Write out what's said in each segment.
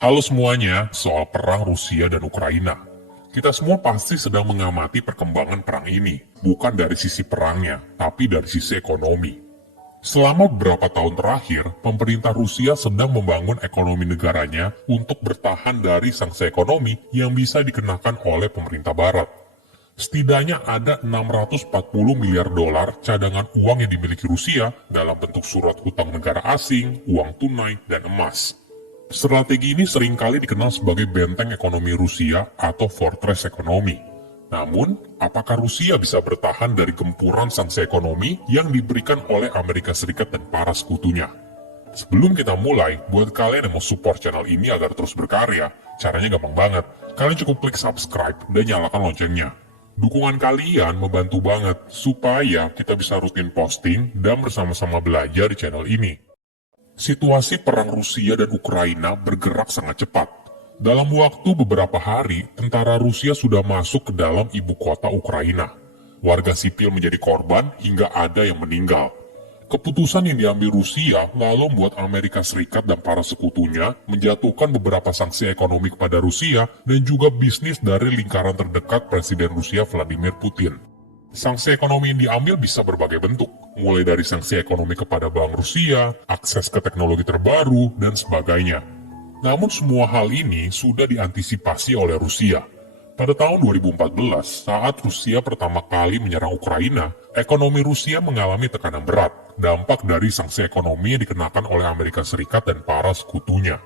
Halo semuanya, soal perang Rusia dan Ukraina. Kita semua pasti sedang mengamati perkembangan perang ini, bukan dari sisi perangnya, tapi dari sisi ekonomi. Selama beberapa tahun terakhir, pemerintah Rusia sedang membangun ekonomi negaranya untuk bertahan dari sanksi ekonomi yang bisa dikenakan oleh pemerintah Barat. Setidaknya ada 640 miliar dolar cadangan uang yang dimiliki Rusia dalam bentuk surat hutang negara asing, uang tunai, dan emas. Strategi ini seringkali dikenal sebagai benteng ekonomi Rusia atau fortress ekonomi. Namun, apakah Rusia bisa bertahan dari gempuran sanksi ekonomi yang diberikan oleh Amerika Serikat dan para sekutunya? Sebelum kita mulai, buat kalian yang mau support channel ini agar terus berkarya, caranya gampang banget. Kalian cukup klik subscribe dan nyalakan loncengnya. Dukungan kalian membantu banget supaya kita bisa rutin posting dan bersama-sama belajar di channel ini. Situasi perang Rusia dan Ukraina bergerak sangat cepat. Dalam waktu beberapa hari, tentara Rusia sudah masuk ke dalam ibu kota Ukraina. Warga sipil menjadi korban hingga ada yang meninggal. Keputusan yang diambil Rusia lalu membuat Amerika Serikat dan para sekutunya menjatuhkan beberapa sanksi ekonomi kepada Rusia dan juga bisnis dari lingkaran terdekat Presiden Rusia Vladimir Putin. Sanksi ekonomi yang diambil bisa berbagai bentuk, mulai dari sanksi ekonomi kepada bank Rusia, akses ke teknologi terbaru, dan sebagainya. Namun semua hal ini sudah diantisipasi oleh Rusia. Pada tahun 2014, saat Rusia pertama kali menyerang Ukraina, ekonomi Rusia mengalami tekanan berat, dampak dari sanksi ekonomi yang dikenakan oleh Amerika Serikat dan para sekutunya.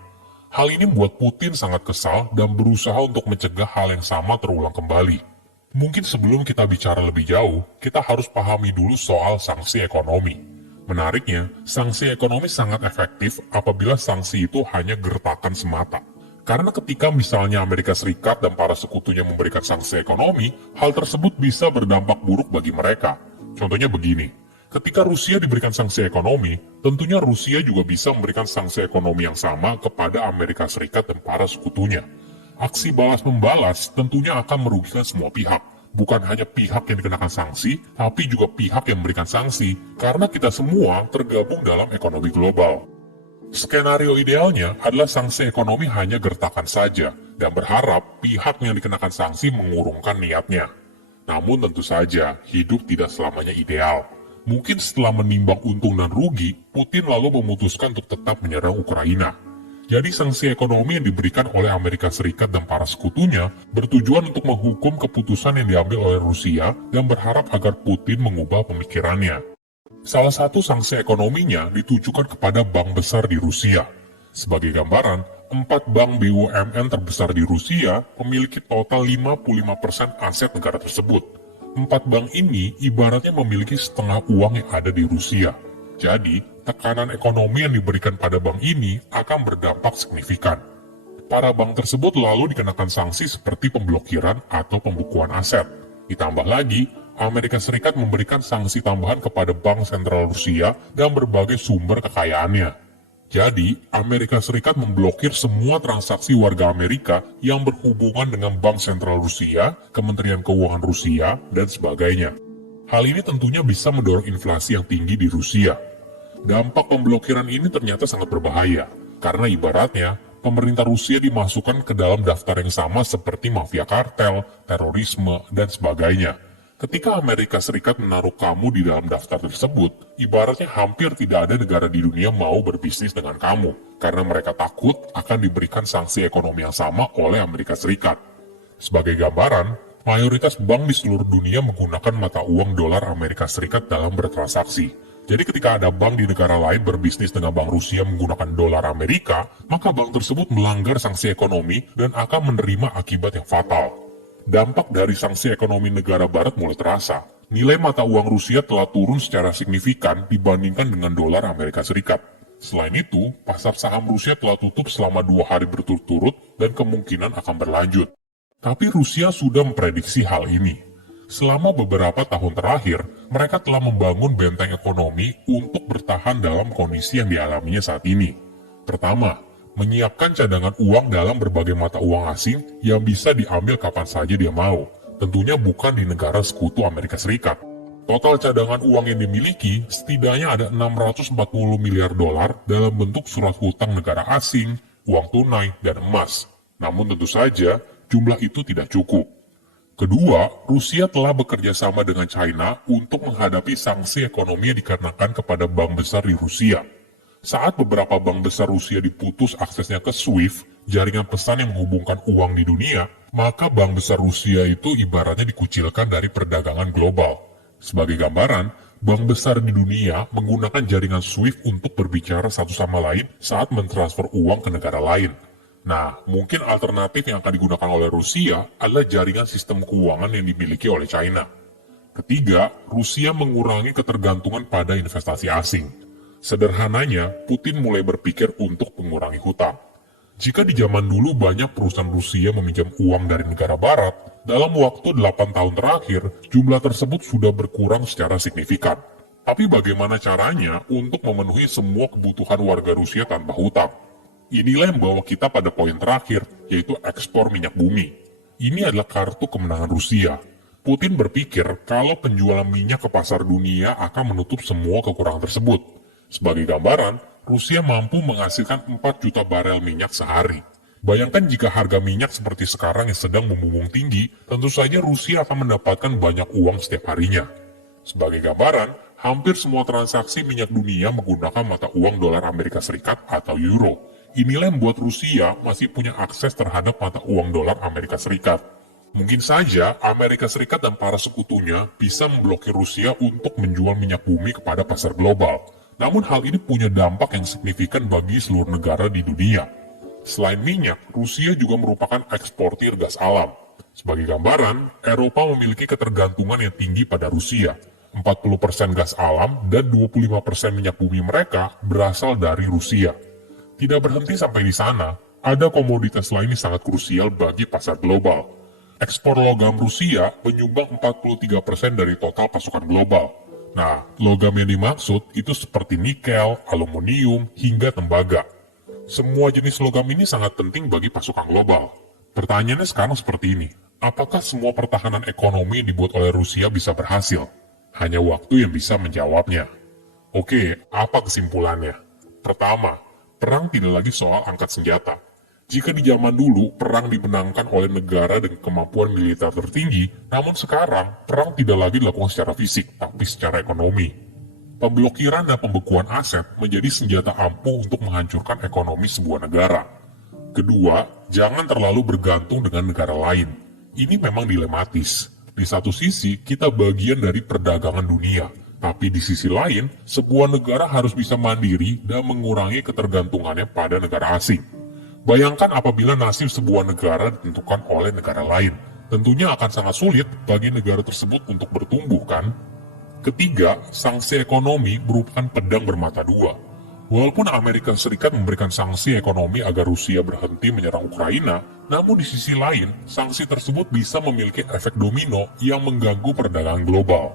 Hal ini membuat Putin sangat kesal dan berusaha untuk mencegah hal yang sama terulang kembali. Mungkin sebelum kita bicara lebih jauh, kita harus pahami dulu soal sanksi ekonomi. Menariknya, sanksi ekonomi sangat efektif apabila sanksi itu hanya gertakan semata. Karena ketika misalnya Amerika Serikat dan para sekutunya memberikan sanksi ekonomi, hal tersebut bisa berdampak buruk bagi mereka. Contohnya begini, ketika Rusia diberikan sanksi ekonomi, tentunya Rusia juga bisa memberikan sanksi ekonomi yang sama kepada Amerika Serikat dan para sekutunya. Aksi balas-membalas tentunya akan merugikan semua pihak. Bukan hanya pihak yang dikenakan sanksi, tapi juga pihak yang memberikan sanksi, karena kita semua tergabung dalam ekonomi global. Skenario idealnya adalah sanksi ekonomi hanya gertakan saja, dan berharap pihak yang dikenakan sanksi mengurungkan niatnya. Namun tentu saja, hidup tidak selamanya ideal. Mungkin setelah menimbang untung dan rugi, Putin lalu memutuskan untuk tetap menyerang Ukraina. Jadi sanksi ekonomi yang diberikan oleh Amerika Serikat dan para sekutunya bertujuan untuk menghukum keputusan yang diambil oleh Rusia dan berharap agar Putin mengubah pemikirannya. Salah satu sanksi ekonominya ditujukan kepada bank besar di Rusia. Sebagai gambaran, 4 bank BUMN terbesar di Rusia memiliki total 55% aset negara tersebut. 4 bank ini ibaratnya memiliki setengah uang yang ada di Rusia. Jadi, tekanan ekonomi yang diberikan pada bank ini akan berdampak signifikan. Para bank tersebut lalu dikenakan sanksi seperti pemblokiran atau pembukuan aset. Ditambah lagi, Amerika Serikat memberikan sanksi tambahan kepada bank sentral Rusia dan berbagai sumber kekayaannya. Jadi, Amerika Serikat memblokir semua transaksi warga Amerika yang berhubungan dengan bank sentral Rusia, Kementerian Keuangan Rusia, dan sebagainya. Hal ini tentunya bisa mendorong inflasi yang tinggi di Rusia. Dampak pemblokiran ini ternyata sangat berbahaya, karena ibaratnya pemerintah Rusia dimasukkan ke dalam daftar yang sama seperti mafia kartel, terorisme, dan sebagainya. Ketika Amerika Serikat menaruh kamu di dalam daftar tersebut, ibaratnya hampir tidak ada negara di dunia mau berbisnis dengan kamu, karena mereka takut akan diberikan sanksi ekonomi yang sama oleh Amerika Serikat. Sebagai gambaran, mayoritas bank di seluruh dunia menggunakan mata uang dolar Amerika Serikat dalam bertransaksi. Jadi ketika ada bank di negara lain berbisnis dengan bank Rusia menggunakan dolar Amerika, maka bank tersebut melanggar sanksi ekonomi dan akan menerima akibat yang fatal. Dampak dari sanksi ekonomi negara barat mulai terasa. Nilai mata uang Rusia telah turun secara signifikan dibandingkan dengan dolar Amerika Serikat. Selain itu, pasar saham Rusia telah tutup selama 2 hari berturut-turut dan kemungkinan akan berlanjut. Tapi Rusia sudah memprediksi hal ini. Selama beberapa tahun terakhir, mereka telah membangun benteng ekonomi untuk bertahan dalam kondisi yang dialaminya saat ini. Pertama, menyiapkan cadangan uang dalam berbagai mata uang asing yang bisa diambil kapan saja dia mau, tentunya bukan di negara sekutu Amerika Serikat. Total cadangan uang yang dimiliki setidaknya ada 640 miliar dolar dalam bentuk surat hutang negara asing, uang tunai, dan emas. Namun tentu saja, jumlah itu tidak cukup. Kedua, Rusia telah bekerja sama dengan China untuk menghadapi sanksi ekonomi yang dikarenakan kepada bank besar di Rusia. Saat beberapa bank besar Rusia diputus aksesnya ke SWIFT, jaringan pesan yang menghubungkan uang di dunia, maka bank besar Rusia itu ibaratnya dikucilkan dari perdagangan global. Sebagai gambaran, bank besar di dunia menggunakan jaringan SWIFT untuk berbicara satu sama lain saat mentransfer uang ke negara lain. Nah, mungkin alternatif yang akan digunakan oleh Rusia adalah jaringan sistem keuangan yang dimiliki oleh China. Ketiga, Rusia mengurangi ketergantungan pada investasi asing. Sederhananya, Putin mulai berpikir untuk mengurangi hutang. Jika di zaman dulu banyak perusahaan Rusia meminjam uang dari negara barat, dalam waktu 8 tahun terakhir, jumlah tersebut sudah berkurang secara signifikan. Tapi bagaimana caranya untuk memenuhi semua kebutuhan warga Rusia tanpa hutang? Inilah yang membawa kita pada poin terakhir, yaitu ekspor minyak bumi. Ini adalah kartu kemenangan Rusia. Putin berpikir kalau penjualan minyak ke pasar dunia akan menutup semua kekurangan tersebut. Sebagai gambaran, Rusia mampu menghasilkan 4 juta barel minyak sehari. Bayangkan jika harga minyak seperti sekarang yang sedang membumbung tinggi, tentu saja Rusia akan mendapatkan banyak uang setiap harinya. Sebagai gambaran, hampir semua transaksi minyak dunia menggunakan mata uang dolar Amerika Serikat atau euro. Inilah yang membuat Rusia masih punya akses terhadap mata uang dolar Amerika Serikat. Mungkin saja Amerika Serikat dan para sekutunya bisa memblokir Rusia untuk menjual minyak bumi kepada pasar global. Namun hal ini punya dampak yang signifikan bagi seluruh negara di dunia. Selain minyak, Rusia juga merupakan eksportir gas alam. Sebagai gambaran, Eropa memiliki ketergantungan yang tinggi pada Rusia. 40% gas alam dan 25% minyak bumi mereka berasal dari Rusia. Tidak berhenti sampai di sana, ada komoditas lain yang sangat krusial bagi pasar global. Ekspor logam Rusia menyumbang 43% dari total pasukan global. Nah, logam yang dimaksud itu seperti nikel, aluminium, hingga tembaga. Semua jenis logam ini sangat penting bagi pasukan global. Pertanyaannya sekarang seperti ini, apakah semua pertahanan ekonomi yang dibuat oleh Rusia bisa berhasil? Hanya waktu yang bisa menjawabnya. Oke, apa kesimpulannya? Pertama, perang tidak lagi soal angkat senjata. Jika di zaman dulu perang dimenangkan oleh negara dengan kemampuan militer tertinggi, namun sekarang perang tidak lagi dilakukan secara fisik, tapi secara ekonomi. Pemblokiran dan pembekuan aset menjadi senjata ampuh untuk menghancurkan ekonomi sebuah negara. Kedua, jangan terlalu bergantung dengan negara lain. Ini memang dilematis. Di satu sisi, kita bagian dari perdagangan dunia. Tapi di sisi lain, sebuah negara harus bisa mandiri dan mengurangi ketergantungannya pada negara asing. Bayangkan apabila nasib sebuah negara ditentukan oleh negara lain. Tentunya akan sangat sulit bagi negara tersebut untuk bertumbuh, kan? Ketiga, sanksi ekonomi merupakan pedang bermata dua. Walaupun Amerika Serikat memberikan sanksi ekonomi agar Rusia berhenti menyerang Ukraina, namun di sisi lain, sanksi tersebut bisa memiliki efek domino yang mengganggu perdagangan global.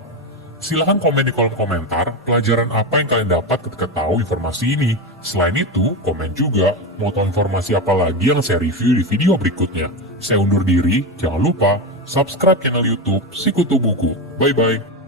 Silahkan komen di kolom komentar pelajaran apa yang kalian dapat ketika tahu informasi ini. Selain itu, komen juga mau tahu informasi apa lagi yang saya review di video berikutnya. Saya undur diri, jangan lupa subscribe channel YouTube Sikutu Buku. Bye-bye.